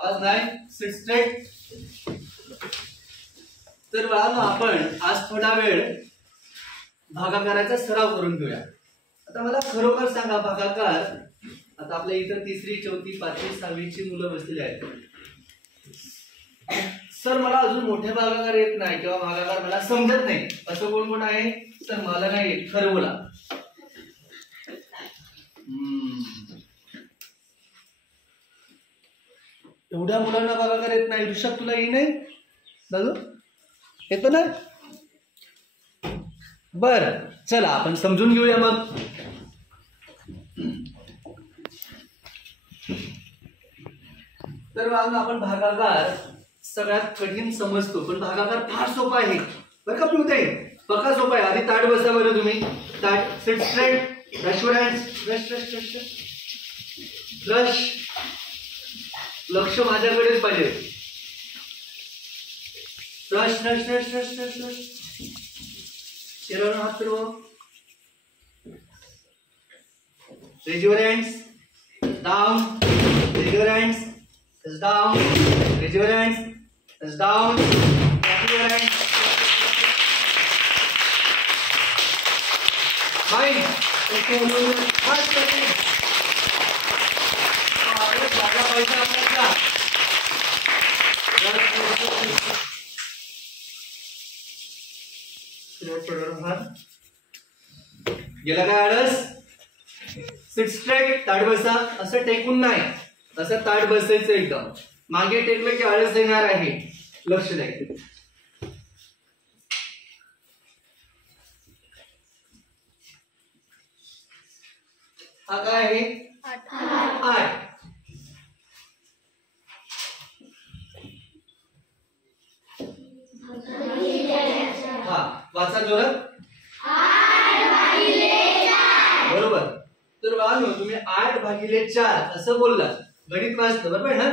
आवाज नाही. Seat straight. तर बाळांनो आपण आज थोडा वेळ भागाकाराचा सराव करून घेऊया. आता मला खरोखर सांगा, भागाकार आता आपल्या इथं 3री 4थी 5वी 6वीची मुलं बसलेली आहेत. सर मला अजून मोठे भागाकार येत नाही किंवा भागाकार मला समजत नाही असं कोण कोण आहे? तर मला नाही येत, खरं बोला. एवढ्या मुलांना भागाकार येत नाही. ऋषभ तुला येई नाही दादू? येतो ना? बर, चला आपण समजून घेऊया मग. तर आपण भागाकार सगळ्यात कठीण समजतो, पण भागाकार फार सोपा आहे बरं का पिवताई. बघा सोपा आहे. आधी ताट बसा बरं तुम्ही. ताट. Sit straight. Brush your hands. Brush. लक्ष माझ्याकडेच पाहिजे. Brush brush brush brush brush brush. चेहऱ्यावर हात फिरवा. Raise your hands. Down. Raise your hands. down. Raise your hands. It's down. Raise your hands. Fine. Okay. First second. अरे जागा पाहिजे आपल्याला. गेला काय आळस? Seat straight. ताट बसा. असं टेकून नाही, असं ताट बसायचं एकदम. मागे टेकलं की आळस येणार आहे, लक्ष द्यायचं. हा काय आहे? 8. हा वाचा जोरात. बरोबर. तर बाळांनो तुम्ही 8/4 असं बोललात. गणित वाचलं बरोबर ना?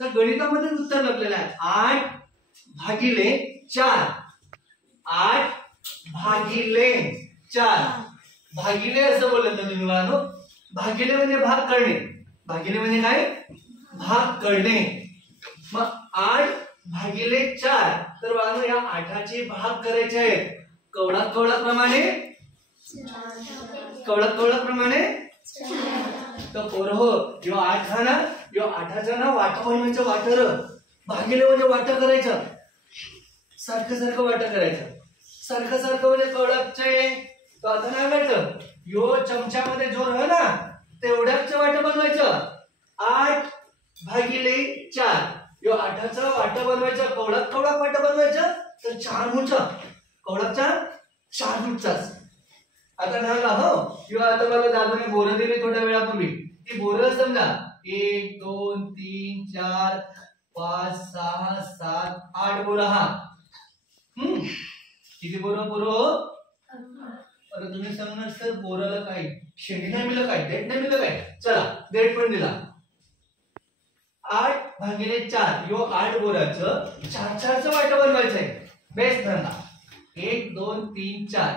तर गणितामध्ये उत्तर लपलेलं आहे 8/4. 8/4 भागिले असं बोलत ना तुम्ही बाळांनो. भागिले म्हणजे भाग करणे. भागिले म्हणजे काय? भाग करणे. मग 8/4. तर बाळांनो या 8चे भाग करायचे आहेत कवडाप्रमाणे. कवडाप्रमाणे. तर पोरहो यो 8 हा ना, यो 8चा ना वाटा बनवायचं. वाटर. भागिले म्हणजे वाटा करायचं. सारखं वाटा करायचं. सारखं म्हणजे कवडाचे. तो आता नाही करायचं. यो चमच्यामध्ये जो आहे ना तेवढ्याच वाटा बनवायचं. 8/4. यो 8चा वाटा बनवायचा. कवडा वाटा बनवायचा. तर 4 फूटचा कवडाचा 4 फूटचाच. आता ना हो यो आता मला दादाने बोरं दिली थोड्या वेळापूर्वी. ती बोरं समजा 1 2 3 4 5 6 7 8 बोरं. हा किती बोरं पुरो? अरे तुम्ही सांगणार सर बोराला काय शेंडी नाही मिळलं काय, देठ नाही मिळलं काय? चला देठ पण दिला. 8/4. यो 8 बोराचं 4चं वाटं बनवायचं आहे. बेस्ट धंदा. 1 2 3 4.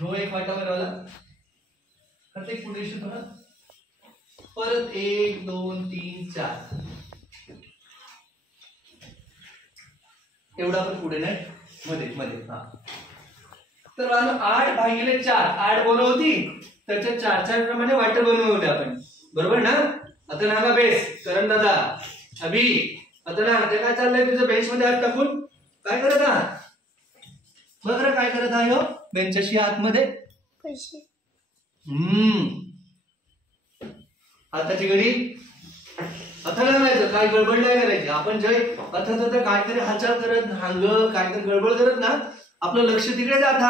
रो एक वाटा बनवला. प्रत्येक पुढे थोडा. परत 1 2 3 4. एवढा पण पुढे नाही, मध्ये. हा तर 8/4. 8 बोरं होती, त्याच्या 4 प्रमाणे वाटं बनवून होते आपण. बरोबर ना? आता ना बेस करण दादा अभि. आता ना ते काय चाललंय तुझं बेंच मध्ये हात टाकून? काय करत आहात? बघ काय करत आहे हो बेंचशी आतमध्ये. हाताची घडी आता लावायचं. काय गडबड नाही करायची. आपण जे आता काहीतरी हालचाल करत हांग काहीतरी गडबड करत ना आपलं लक्ष तिकडे जात.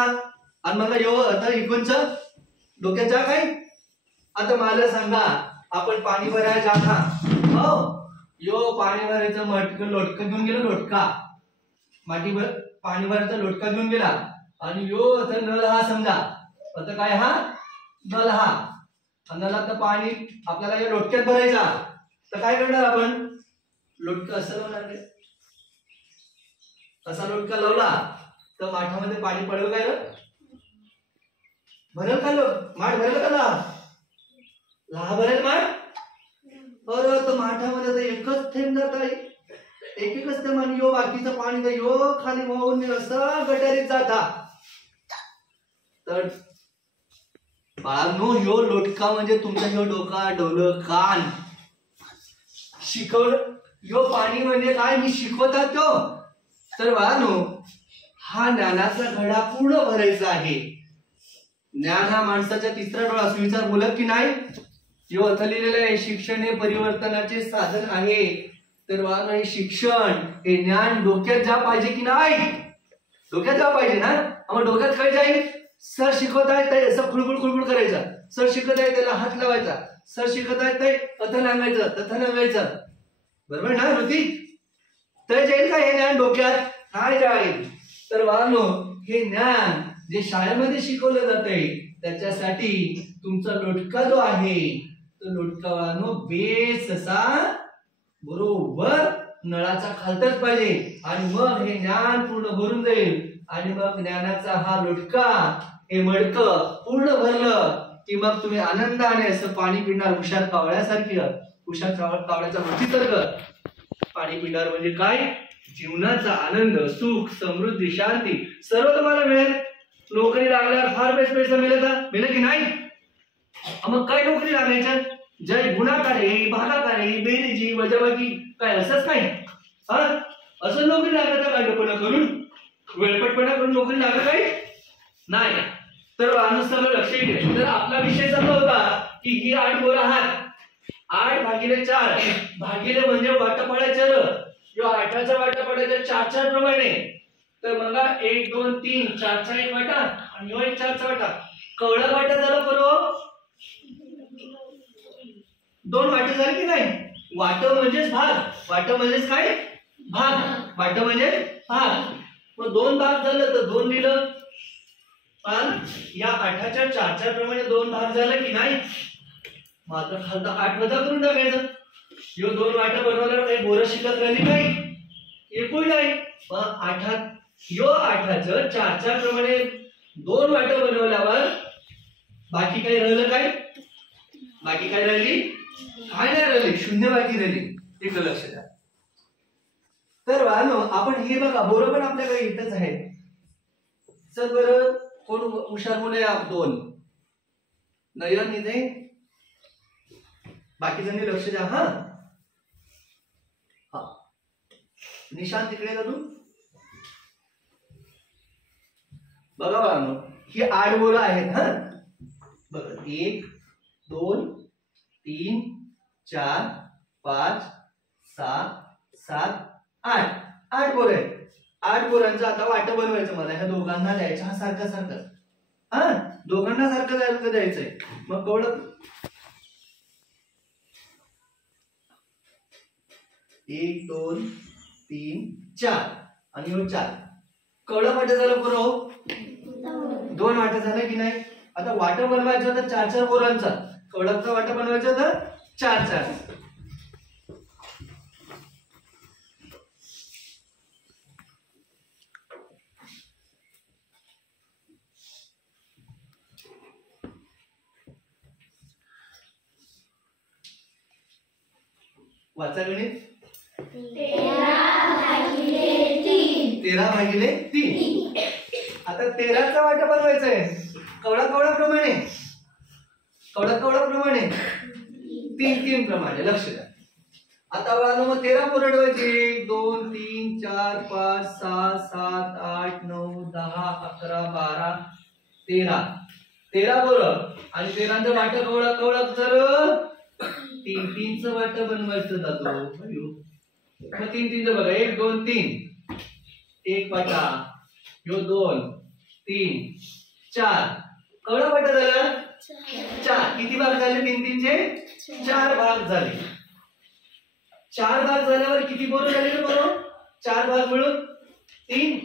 आणि मला आता इकडच डोक्यात जा काय. आता मला सांगा आपण पाणी भरायला जात हो. यो पाणी भरायचं लोटकं घेऊन गेलो. लोटका पाणी भरायचा लोटका घेऊन गेला. आणि यो आता नळ हा समजा. आता काय हा नळ हा. नळात तर पाणी आपल्याला या लोटक्यात भरायचा. तर काय करणार आपण? लोटका असं लावणार. असा लोटका लावला तर माठामध्ये पाणी पडेल काय? भरेल का? माठ भरेल का? भरेल माठ. परत माठामध्ये तर एकच थेंब जात आहे, एकच थेंब, आणि यो बाकीचं पाणी तर यो खाली वाहून असं गटारीत जाता. तर बाळांनो, ह्यो लोटका म्हणजे तुमचा ह्यो डोका, डोलं, कान शिकवलं. ह्यो पाणी म्हणजे काय मी शिकवतात तो. तर बाळांनो, हा ज्ञानाचा घडा पूर्ण भरायचा आहे. ज्ञान हा माणसाच्या तिसरा डोळा. सुविचार बोलत की नाही. ह्यो अर्थ लिहिलेला आहे, शिक्षण हे परिवर्तनाचे साधन आहे. तर बाळांनो, हे शिक्षण, हे ज्ञान डोक्यात जा पाहिजे की नाही. डोक्यात जा पाहिजे ना. मग डोक्यात काय जाईल. सर शिकवत आहेत ते असं खुळखुळ करायचा. सर शिकत आहे त्याला हात लावायचा. सर शिकत आहेत ते अथ लागायचं, तथ लागायचं. बरोबर ना ऋती. तर जाईल का हे ज्ञान डोक्यात. काय जाईल. तर बाळांनो, हे ज्ञान जे शाळेमध्ये शिकवलं जातंय त्याच्यासाठी तुमचा लोटका जो आहे तो लोटका बाळांनो बेस असा बरोबर नळाचा खालतच पाहिजे. आणि मग हे ज्ञान पूर्ण भरून जाईल. आणि मग ज्ञानाचा हा लोटका, हे मडकं पूर्ण भरलं की मग तुम्ही आनंदाने असं पाणी पिणार. हुशार कावळ्यासारखी, हुशार कावळ्याच्या मुठीसारखं पाणी पिणार. म्हणजे काय. जीवनाचा आनंद, सुख, समृद्धी, शांती सर्व तुम्हाला मिळेल. नोकरी लागल्यावर फार बेस्ट पैसा मिळेल की नाही. मग काय नोकरी लागायचं. जय गुणाकार आहे, भागाकार आहे, बेरीजी, वजाबाकी काय असंच नाही. असं नोकरी लागत काढपणा करून, वेळपटपणा करून नोकरी लागत काही नाही. तर सगळं लक्ष घ्या. तर आपला विषय चालू होता की ही 8 बोरं आहात. 8/4 भागिले म्हणजे वाटपाड्या चर. जो 8चा वाटपाड्याच्या 4 प्रमाणे. तर बघा 1 2 3 4चा एक वाटा आणि यो एक 4चा वाटा. कवळा वाटा झाला बरोबर. 2 वाटे झाले की नाही. वाट म्हणजेच भाग. वाट म्हणजेच काय. भाग. वाट म्हणजे भाग. मग 2 भाग झालं तर 2 लिहिलं. पण या 8च्या 4च्या प्रमाणे 2 भाग झाले की नाही. मात्र खालता 8 वजा करून टाकायचं. यो 2 वाटा बनवल्यावर काही बोरं शिल्लक राहिली नाही. एकूण नाही. मग 8 यो 8चं 4च्या प्रमाणे 2 वाटा बनवल्यावर बाकी काही राहिलं काय. बाकी काय राहिली. काय नाही राहिली. शून्य बाकी राहिली. एक लक्ष द्या. तर बाळांनो, आपण हे बघा बोरं पण आपल्याकडे इथंच आहे. चल बरं, कोण हुशार मुले. 2 नयन इथे. बाकीच्यांनी लक्ष द्या. हा निशांत तिकडे का तू. बघा बाळांनो, ही 8 बोरं आहेत. हा बघा 1 2 3 4 5 6 7 8. 8 बोरं आहेत. 8 बोरांचं आता वाटं बनवायचं मला. ह्या दोघांना द्यायचं. हा सारखं दोघांना सारखं द्यायचंय. मग कवळं 1 2 3 4 आणि 4. कवळं वाटं झालं बरोबर. 2 वाटं झालं की नाही. आता वाटं बनवायचं होतं 4 बोरांचा. कवळाचा वाटं बनवायचं होतं 4. वाचा गणित. 13/3. आता 13चा वाटा बनवायचा आहे. कवळा प्रमाणे 3 प्रमाणे. लक्ष द्या. आता बाळांनो, मग 13 बोरं ठेवायची. 1 2 3 4 5 6 7 8 9 10 11 12 13. 13 बोरं आणि 13चं वाटं कवळा तर 3 वाटं बनवायचं जातो. मग 3 बघा 1 2 3 एक वाटा. यो 2 3 4. कवळा वाटा झाला 4. किती भाग झाले. 3 चे 4 भाग झाले. 4 भाग झाल्यावर किती बोरं झाले ना बरोबर. 4 भाग मिळून 3.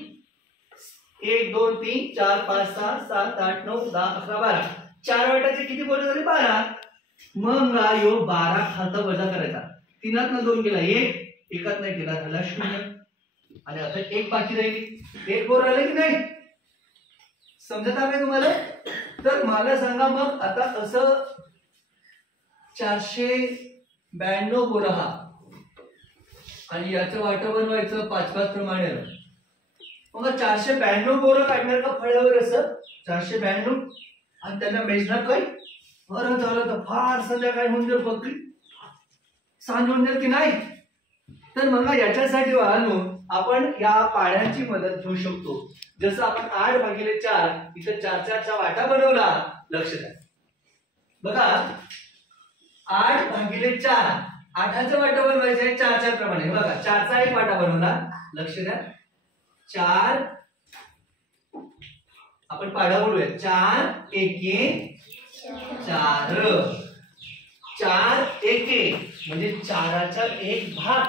1 2 3 4 5 6 7 8 9 10 11 12. 4 वाटाचे किती बोरं झाले. 12. मग यो 12 खालता वजा करायचा. 3तनं 2 गेला 1. 1त नाही गेला झाला 0. आणि आता 1 बाकी राहिली. 1 बोर राहिलं की नाही. समजत आहे तुम्हाला. तर मला सांगा मग आता असं 492 बोरं हा, आणि याचं वाटं बनवायचं 5-5 प्रमाणे. मग 492 बोरं काढणार का फळ्यावर असं 492, आणि त्यांना मेजणार काय. बरं झालं तर फार संध्याकाळी होऊन जर बकरी सांज होऊन जर की नाही, तर मग याच्यासाठी वाहनो आपण या पाड्यांची मदत घेऊ शकतो. जसं आपण 8/4 इथं 4-4चा वाटा बनवला. लक्ष द्या बघा, 8/4 8चा वाटा बनवायचा आहे 4-4 प्रमाणे. बघा 4चा एक वाटा बनवला. लक्ष द्या 4 आपण पाढा बोलूया. 4 एके 4, 4 एके म्हणजे 4चा एक भाग.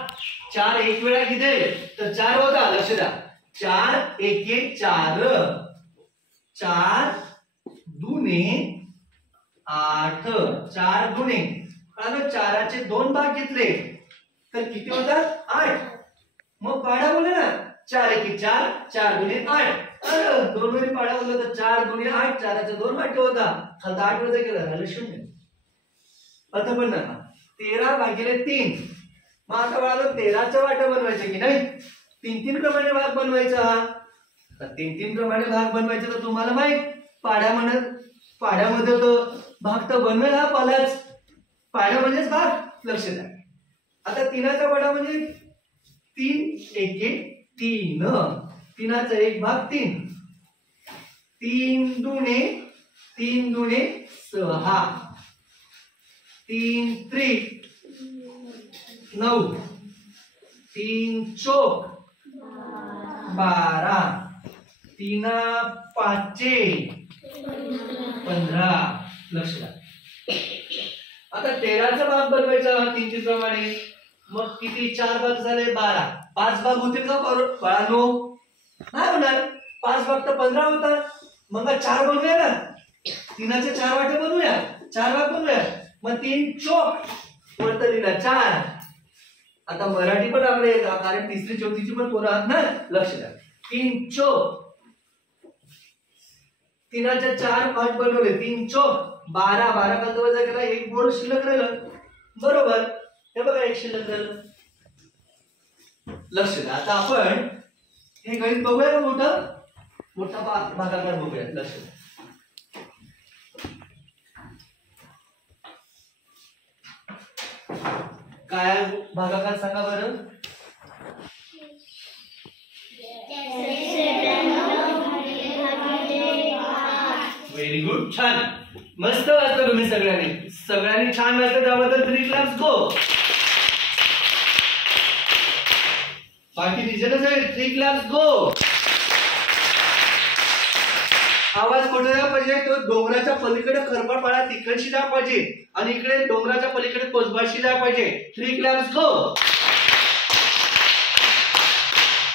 4 एक वेळा किती तर 4 होता. लक्ष द्या 4 एके 4, 4 दुने 8, 4 दुने. कळालं, 4चे 2 भाग घेतले तर किती होतात 8. मग पाढा बोलले ना 4 एके 4, 4 दुने 8. दोन वेळी पाढा बोलला तर 4 दुने 8, 4चे 2 वाटे होता. खालता 8 वजा केला झालं 0. आता पण ना 13/3. मग आता बाळा 13चा वाटा बनवायचा की नाही, 3-3 प्रमाणे भाग बनवायचा. हा 3-3 प्रमाणे भाग बनवायचा. तर तुम्हाला माहित पाड्यामध्ये तो भाग तर बनवेल हा पहिलाच. पाड्या म्हणजेच भाग. लक्ष द्या आता 3चा वाटा म्हणजे 3 एके 3, 3चा एक भाग 3, 3 दुने 6, 3 त्रिक 9, 3 चोक 12, 3 पाचे 15. लक्ष द्या आता 13चा भाग बनवायचा 3-3 प्रमाणे. मग किती 4 भाग झाले 12. 5 भाग होतील का बाळांनो, नाही होणार. 5 भाग तर 15 होता. मग 4 बनवूया ना, 3चे 4 वाटे बनवूया, 4 भाग बनवूया. मग 3 चोक वरतलीला 4. आता मराठी पण आपले कारण 3री-4थीची पण पोरं आहात ना. लक्ष द्या 3 चोक 3चे 4 भाग बनवले. 3 चोक 12, 12 खालचा वजा केला 1 बोर्ड शिल्लक राहिलं. बरोबर, हे बघा 1 शिल्लक राहिलं. लक्ष द्या आता आपण हे गणित बघूया का मोठा भागाकार बघूया. लक्ष द्या काय भागाकार सांगा बरं. व्हेरी गुड, छान मस्त वाचलं तुम्ही सगळ्यांनी छान वाचलं. त्याबद्दल 3 क्लास गो. बाकी रिजनच आहे 3 क्लास गो. आवाज कुठे जायला पाहिजे, तो डोंगराच्या पलीकडे खरपापाडा तिकडची जायला पाहिजे, आणि इकडे डोंगराच्या पलीकडे कोसबाशी जायला पाहिजे. 3 class go.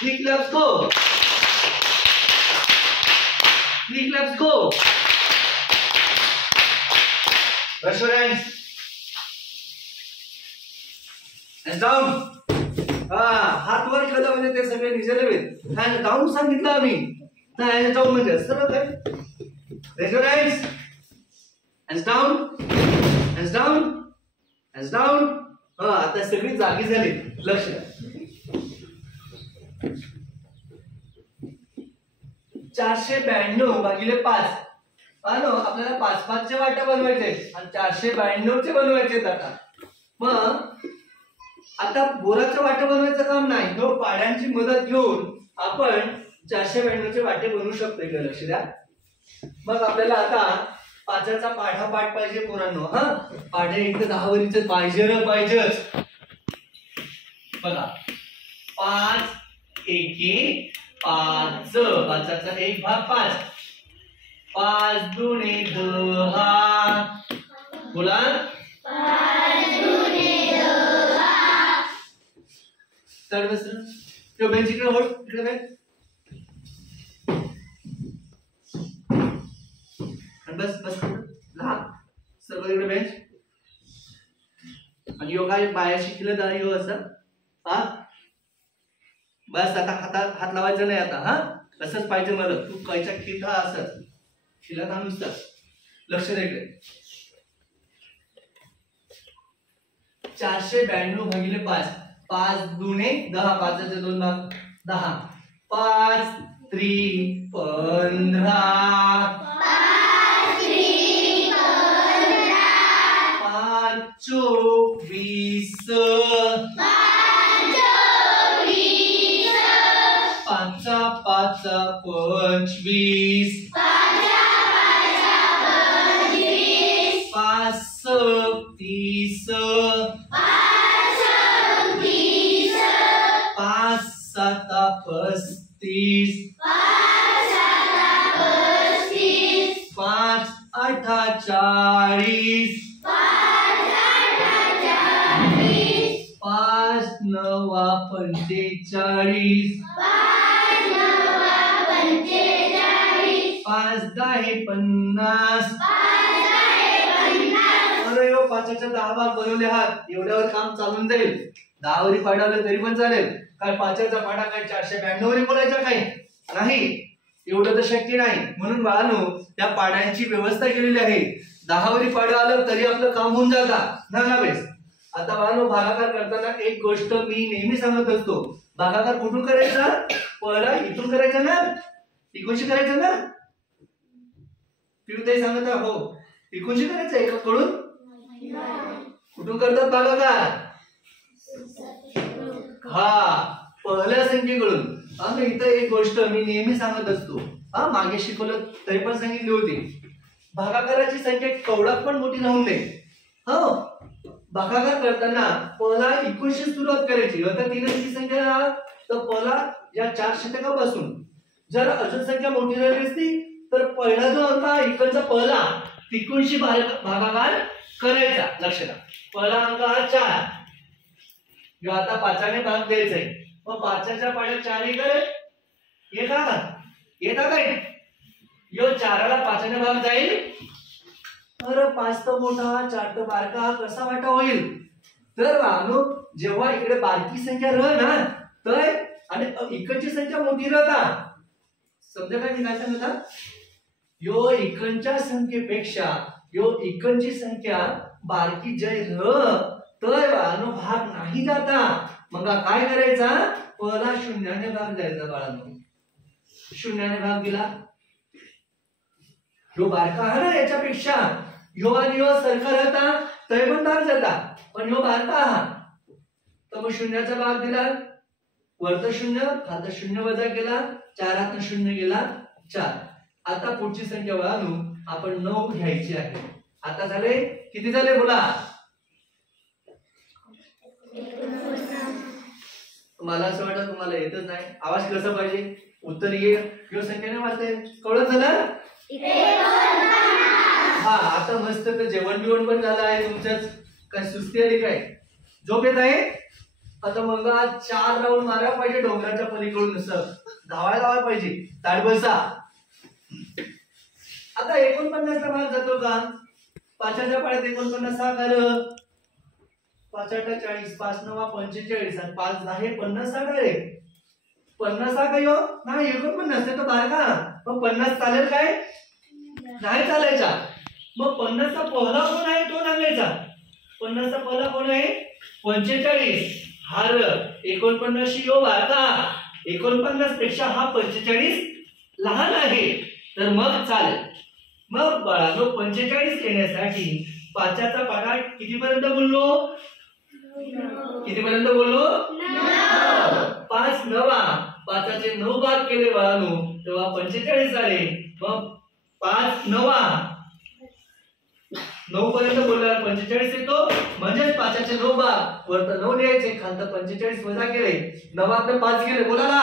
3 class go. 3 class go. Reference and down. हात वर केला म्हणजे ते सगळे निजेले आहेत. हँड डाऊन सांगितलं आम्ही. तर हँड डाऊन म्हणजे सरळ काय raise your hands. Hands down, hands down, hands down. आता सगळी जागी झाली. लक्ष द्या 492/5. आपल्याला 5-5चे वाटे बनवायचे आणि 492चे बनवायचे. मग आता बोराचं वाटे बनवायचं काम नाही, तो पाड्यांची मदत घेऊन आपण 492चे वाटे बनवू शकतो. इकडे लक्ष द्या. मग आपल्याला आता 5चा पाठ पाहिजे पोरांनो. पाढे एक तर 10 वरीचे पाहिजेच. बघा 5 एके 5, 5चा एक भाग 5, 5 दुने 10. बोला 5 दुने 10. चल बस तो बेंच इकडे होड, इकडे काय बस लहान सर्व इकडे बेंच. आणि योगा बाया शिकलं तर यो असं. बस आता हात लावायचं नाही आता. असंच पाहिजे मला. तू कायच्या खिल असं शिला नुसतं. लक्ष द्या इकडे. 492 भागिले 5. 5 दुने 10, 5चे 2 भाग 10. 5 3 15. 5 चोक 20. 5 5 25. 5 30. 5 7 35. 5 8 40. 5 9 45. 5 10 50. अरे यो 5च्या 10 भाग बनवले आहात, एवढ्यावर काम चालून जाईल. 10 वरी पाडावलं तरी पण चालेल. काय 5चा पाडा काय 492 वरी बोलायचा काय नाही, एवढं तर शक्य नाही. म्हणून बाळांनो त्या पाड्यांची व्यवस्था केलेली आहे. 10 वरी पाडा आलं तरी आपलं काम होऊन जातं ना बेस. आता बाळांनो भागाकार करताना एक गोष्ट मी नेहमी सांगत असतो, भागाकार कुठून करायचा? पहिला इथून करायचा ना, इकडून करायचं ना. पिढी सांगत हो, इकडून करायचं एकाकडून. कुठून करतात भागाकार? हा, पहिल्या संख्येकडून. आणि इथं एक गोष्ट मी नेहमी सांगत असतो, मागे शिकवलं तरी पण सांगितली होती, भागाकाराची संख्या कवडात पण मोठी राहून नये. हो, भागाकार करताना पहिला 21 सुरुवात करायची. आता 3ची संख्या तर पहिला या 4 शतकापासून जर अजून संख्या मोठी राहिली असती तर पहिला जो अंक इकडचा पहिला 21 भागाकार करायचा. लक्ष द्या, पहिला अंक हा 4. यो आता 5ने भाग द्यायचा आहे. मग 5च्या पाड्यात 4 करे येता काय? यो 4ला 5ने भाग जाईल. अरे 5 तर मोठा, 4 तर बारका, कसा वाटा होईल? तर रानू जेव्हा इकडे बारकी संख्या ना तर आणि इकडची संख्या मोठी राहता. समजा काय मी काय सांगता, यो इकडच्या संख्येपेक्षा यो इकडची संख्या बारकी जय तर बाळांनो भाग नाही जाता. मग काय करायचा? पहिला 0ने भाग द्यायचा बाळांनो. 0ने भाग दिला, ह्यो बारका आहे ना याच्यापेक्षा, ह्यो आणि ह्यो सरखा राहता तरी पण भाग जाता, पण ह्यो बारका हा. तर मग 0चा भाग दिला, वरतं 0, खालतं 0 वजा केला, 4 0 गेला 4. आता पुढची संख्या बाळांनो आपण 9 घ्यायची आहे. आता झाले किती झाले बोला? मला असं वाटतं तुम्हाला येतच नाही. आवाज कसा पाहिजे? उत्तर ये. यो संख्याने वाचते कळत झालं? हा, आता मस्त तर जेवण बिवण पण झालं आहे तुमच्याच. काय सुस्ती आली काय? झोप येत आहे? आता मग 4 राऊंड मारा पाहिजे डोंगराच्या पलीकडून, असं धावायला पाहिजे. ताट बसा. आता 49ला भाग जातो का? 5च्या पाड्यात 49 हा कर. 5 8 40, 5 9 45 आणि 5 10 50 आहे. 50 हा काय? नाही, 49 ते तो बारका. मग 50 चालेल काय? नाही चालायचा. मग 50चा पहिला कोण आहे तो सांगायचा. 50चा पहिला कोण आहे? 45. हार 49 यो बारका, 49 पेक्षा हा 45 लहान आहे, तर मग चालेल. मग बाळांनो 45 घेण्यासाठी 5चा पाडा कितीपर्यंत बोललो? कितीपर्यंत बोललो? 5 9. 5चे 9 भाग केले बाळांनो तेव्हा 45 झाले. मग 5 9 9 पर्यंत बोलल्यावर 45 येतो. म्हणजे 5चे 9 भाग, वरतं 9 द्यायचे, खालतं 45 वजा केले, 9 5 गेले. बोला ना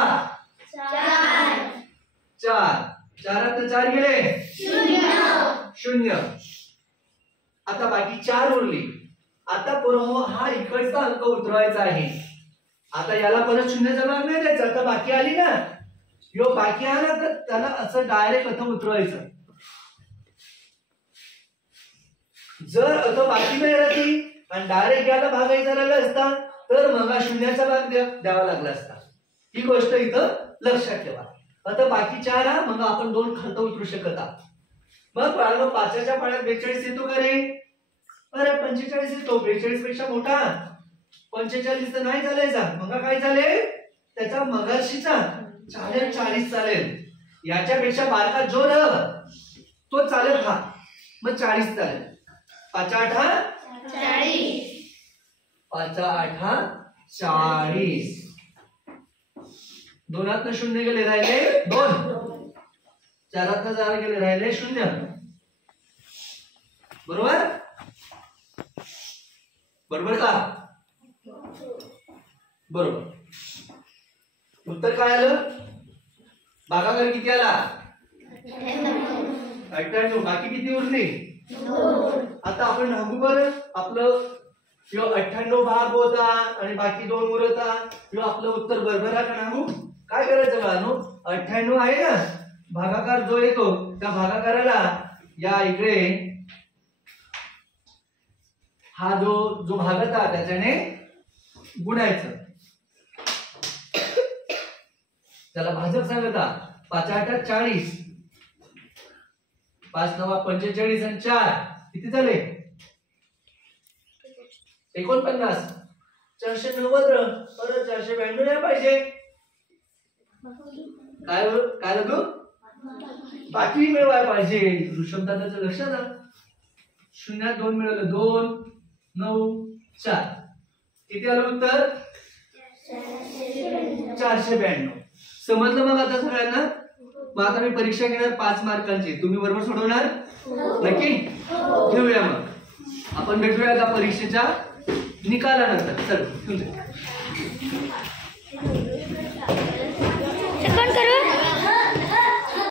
4. 4 4 गेले 0. आता बाकी 4 उरली. आता पुन्हा हा इकडचा अंक उतरवायचा आहे. आता याला परत 0चा भाग नाही द्यायचा. आता बाकी आली ना, यो बाकी आला तर त्याला असं डायरेक्ट आता उतरवायचं. जर आता बाकी नाही राहती आणि डायरेक्ट याला भागायचा राहिला असता तर मग 0चा भाग द्यावा लागला असता. ही गोष्ट इथं लक्षात ठेवा. आता बाकी 4 मग आपण 2 खालतं उतरू शकत आहात. मग 5च्या पाड्यात 42 येतो का रे? अरे 45 येतो, 42 पेक्षा मोठा. 45 तर नाही चालायचा. मग काय चालेल? त्याचा मगाशीचा चालेल 40 चालेल. याच्यापेक्षा बारका जो र तो चालेल हा. मग 40 चालेल. 5 8 40. 5 8 40. 2 हात 0 गेले, राहिले 2. 4 हात 4 गेले, राहिले 0. बरोबर? बरोबर का? बरोबर. उत्तर काय आलं? भागाकार किती आला? 98. बाकी किती उरली? 2. आता आपण सांगू बरं. आपलं 98 भाग होता आणि बाकी 2 उरता. आपलं उत्तर बरोबर आहे का सांगू? काय करायचं बाळांनो? 98 आहे ना, भागाकार जो येतो त्या भागाकाराला या इकडे हा जो भाग होता त्याच्याने गुणायचं. त्याला भाजक सांगता. 5 8 40. 5 9 45 आणि 4 किती झाले? 49. 490. परत 492 नाही पाहिजे. काय लागू? बाकी मिळवायला पाहिजे. ऋषभदादाचं लक्षात आलं. 0 2 मिळवलं. 2 9 4 किती आलं उत्तर? 492. समजलं मग आता सगळ्यांना? मग आता मी परीक्षा घेणार 5 मार्कांची. तुम्ही बरोबर सोडवणार? नक्की घेऊया. मग आपण भेटूया आता परीक्षेच्या निकालानंतर. चल. करू